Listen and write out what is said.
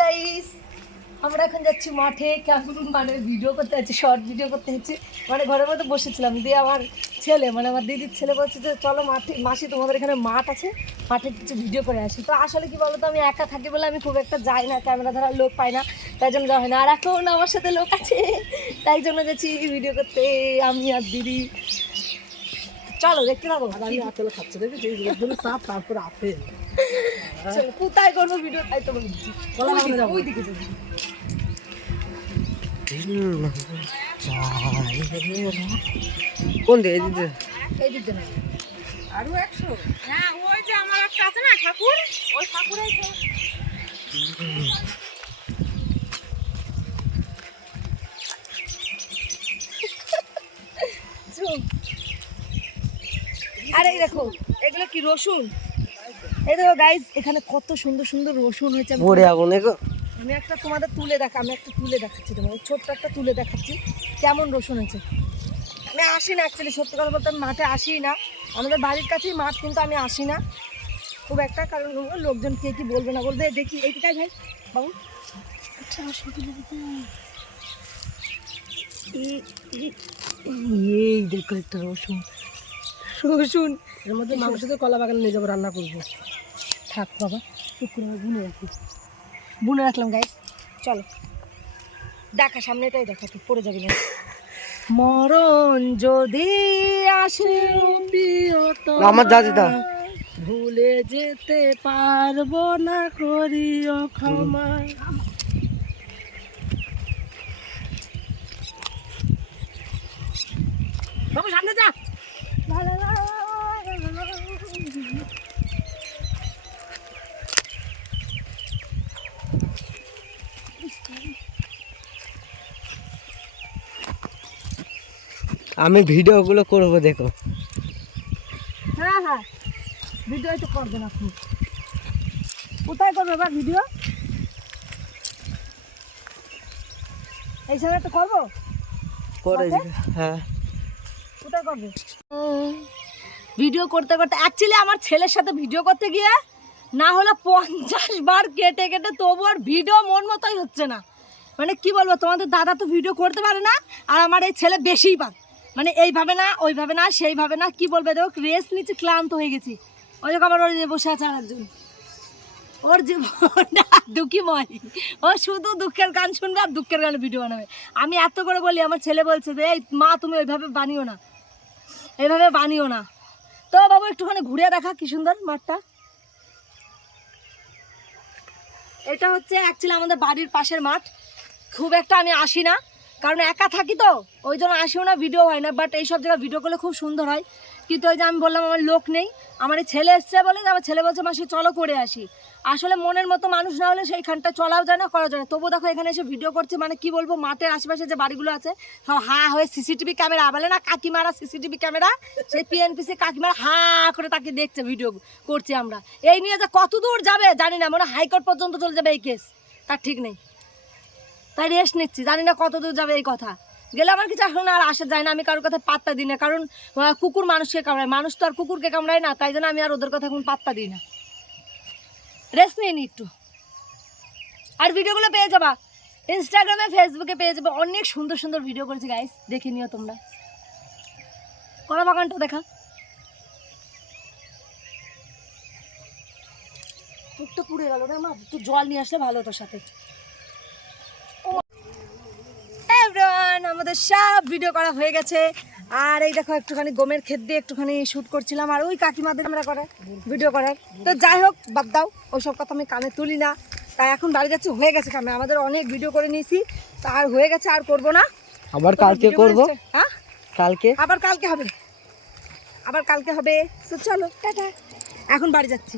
Guys আমরা এখন যাচ্ছি মাঠে। কেমন মানে ভিডিও করতে যাচ্ছি শর্ট ভিডিও করতে হচ্ছে মানে ঘরের মধ্যে বসেছিলাম। দিয়ে আমার ছেলে মানে আমার দিদির ছেলে বলছে যে, চলো মাঠে, মাসি তোমাদের এখানে মাঠ আছে, মাঠে কিছু ভিডিও করে আসি। তো আসলে কি বলতো, আমি একা থাকি বলে আমি খুব একটা যাই না ক্যামেরা ধরার লোক পাই না। তাই জন্য যাওয়া হয় না। আর এখন আমার সাথে লোক আছে। তাই জন্য গেছি ভিডিও করতে, আমি আর দিদি। চলো, দেখতে থাকো। আমি আপেল খাচ্ছি তাপ, তারপরে আপেল। চলো কোথায় করব ভিডিও তাই তো বলছি। ওই দিকে যাব। কোন দিকে দিতে এই দিকে না। আরও একশো? হ্যাঁ ওই যে আমার একটা আছে না ঠাকুর? ওই ঠাকুরেই তো আরে দেখো এগুলো কি রসুন? এই দেখো গাইজ এখানে কত সুন্দর সুন্দর রসুন হয়েছে। আমি আগুন এগো আমি একটা তোমাদের তুলে দেখা আমি একটা তুলে দেখাচ্ছি তোমাদের ছোট্ট একটা তুলে দেখাচ্ছি কেমন রসুন হয়েছে। আমি আসি না অ্যাকচুয়ালি সত্যি কথা বলতে আমি মাঠে আসি না। আমাদের বাড়ির কাছেই মাঠ কিন্তু আমি আসি না। খুব একটা কারণ হলো লোকজন কে কি বলবে না বলবে দেখি এইটাই ভাই বাবু। আচ্ছা। এই- দেখো একটা রসুন। রসুন। এর মধ্যে মাংস কলা বাগানে নিয়ে যাব রান্না করব। থাক বাবা আমি বুনে রাখি বুনে রাখলাম গাই চলো। দেখা সামনেটাই দেখা তুই পড়ে যাবি না মরণ যদি আসে আমার দাদি ভুলে যেতে পারব না করিও ক্ষমা। বাবু সামনে যা। আমি ভিডিওগুলো করব দেখো। হ্যাঁ হ্যাঁ। ভিডিও একটু করবেন আপনি। কোথায় করবে ভিডিও? এই সময় তো করব? করে হ্যাঁ। কোথায় করবে? ভিডিও করতে করতে অ্যাকচুয়ালি আমার ছেলের সাথে ভিডিও করতে গিয়ে না হলে পঞ্চাশ বার কেটে কেটে তবু আর ভিডিও মন মতোই হচ্ছে না। মানে কি বলব তোমাদের দাদা তো ভিডিও করতে পারে না আর আমার এই ছেলে বেশিই পারে। মানে এইভাবে না, ওইভাবে না, সেইভাবে না, কি বলবে দেখো রেস্ট নিচে ক্লান্ত হয়ে গেছি। ওই দেখো আবার ওর বসে আছে আরেকজন। ওর জীবনটা দুঃখীময়। ও শুধু দুঃখের গান শুনবে আর দুঃখের গানে ভিডিও বানাবে। আমি এত করে বলি, আমার ছেলে বলছে যে, এই মা, তুমি ওইভাবে বানিও না। এইভাবে বানিও না। তো বাবু, একটুখানি ঘুরে দেখা কি সুন্দর মাঠটা। এটা হচ্ছে অ্যাকচুয়ালি আমাদের বাড়ির পাশের মাঠ। খুব একটা আমি আসি না। কারণ একা থাকি তো ওই জন্য আসিও না ভিডিও হয় না বাট এইসব জায়গায় ভিডিও করলে খুব সুন্দর হয়। কিন্তু ওই যে আমি বললাম, আমার লোক নেই, আমার এই ছেলে এসছে বলে যে, আমার ছেলে বলছে, মাসি, চলো করে আসি। আসলে মনের মতো মানুষ না হলে সেইখানটা চলাও যায় না, করা যায় না। তবুও দেখো, এখানে এসে ভিডিও করছে মানে কি বলব, মাঠের আশেপাশে যে বাড়িগুলো আছে, সব হা হয়ে সিসিটিভি ক্যামেরা বলে না, কাকিমারা সিসিটিভি ক্যামেরা সেই পিএনপিসি কাকিমারা হা করে তাকে দেখছে ভিডিও করছি আমরা। এই নিয়ে যে কত দূর যাবে, জানি না, মনে হাইকোর্ট পর্যন্ত চলে যাবে এই কেস তার ঠিক নেই। তাই রেস্ট নিচ্ছি, জানি না কত দূর যাবে এই কথা। গেলে আমার কিছু এখন আর আসা যায় না, আমি কারোর কথা পাত্তা দিই না, কারণ কুকুর মানুষকে কামড়ায়, মানুষ তো আর কুকুরকে কামড়ায় না, তাই জন্য আমি আর ওদের কথা এখন পাত্তা দিই না। রেস্ট নিয়ে নি একটু। আর ভিডিওগুলো পেয়ে যাবা। ইনস্টাগ্রামে ফেসবুকে পেয়ে যাবে। অনেক সুন্দর সুন্দর ভিডিও করেছি গাইস দেখে নিও তোমরা। কলা বাগানটা দেখা। মুখটা পুড়ে গেল রে মা। একটু জল নিয়ে আসলে ভালো তোর সাথে। আমাদের সব ভিডিও করা হয়ে গেছে। আর এই দেখো একটুখানি গমের ক্ষেত দিয়ে একটুখানি শ্যুট করছিলাম। আর ওই কাকিমাদের আমরা করে ভিডিও করার। তো যাই হোক বাদ দাও ওইসব কথা আমি কানে তুলি না। তাই এখন বাড়ি যাচ্ছি হয়ে গেছে কামে। আমাদের অনেক ভিডিও করে নিয়েছি তা আর হয়ে গেছে আর করব না। আবার কালকে করব? হ্যাঁ? কালকে? আবার কালকে হবে। আবার কালকে হবে। তো চলো টাটা। এখন বাড়ি যাচ্ছি।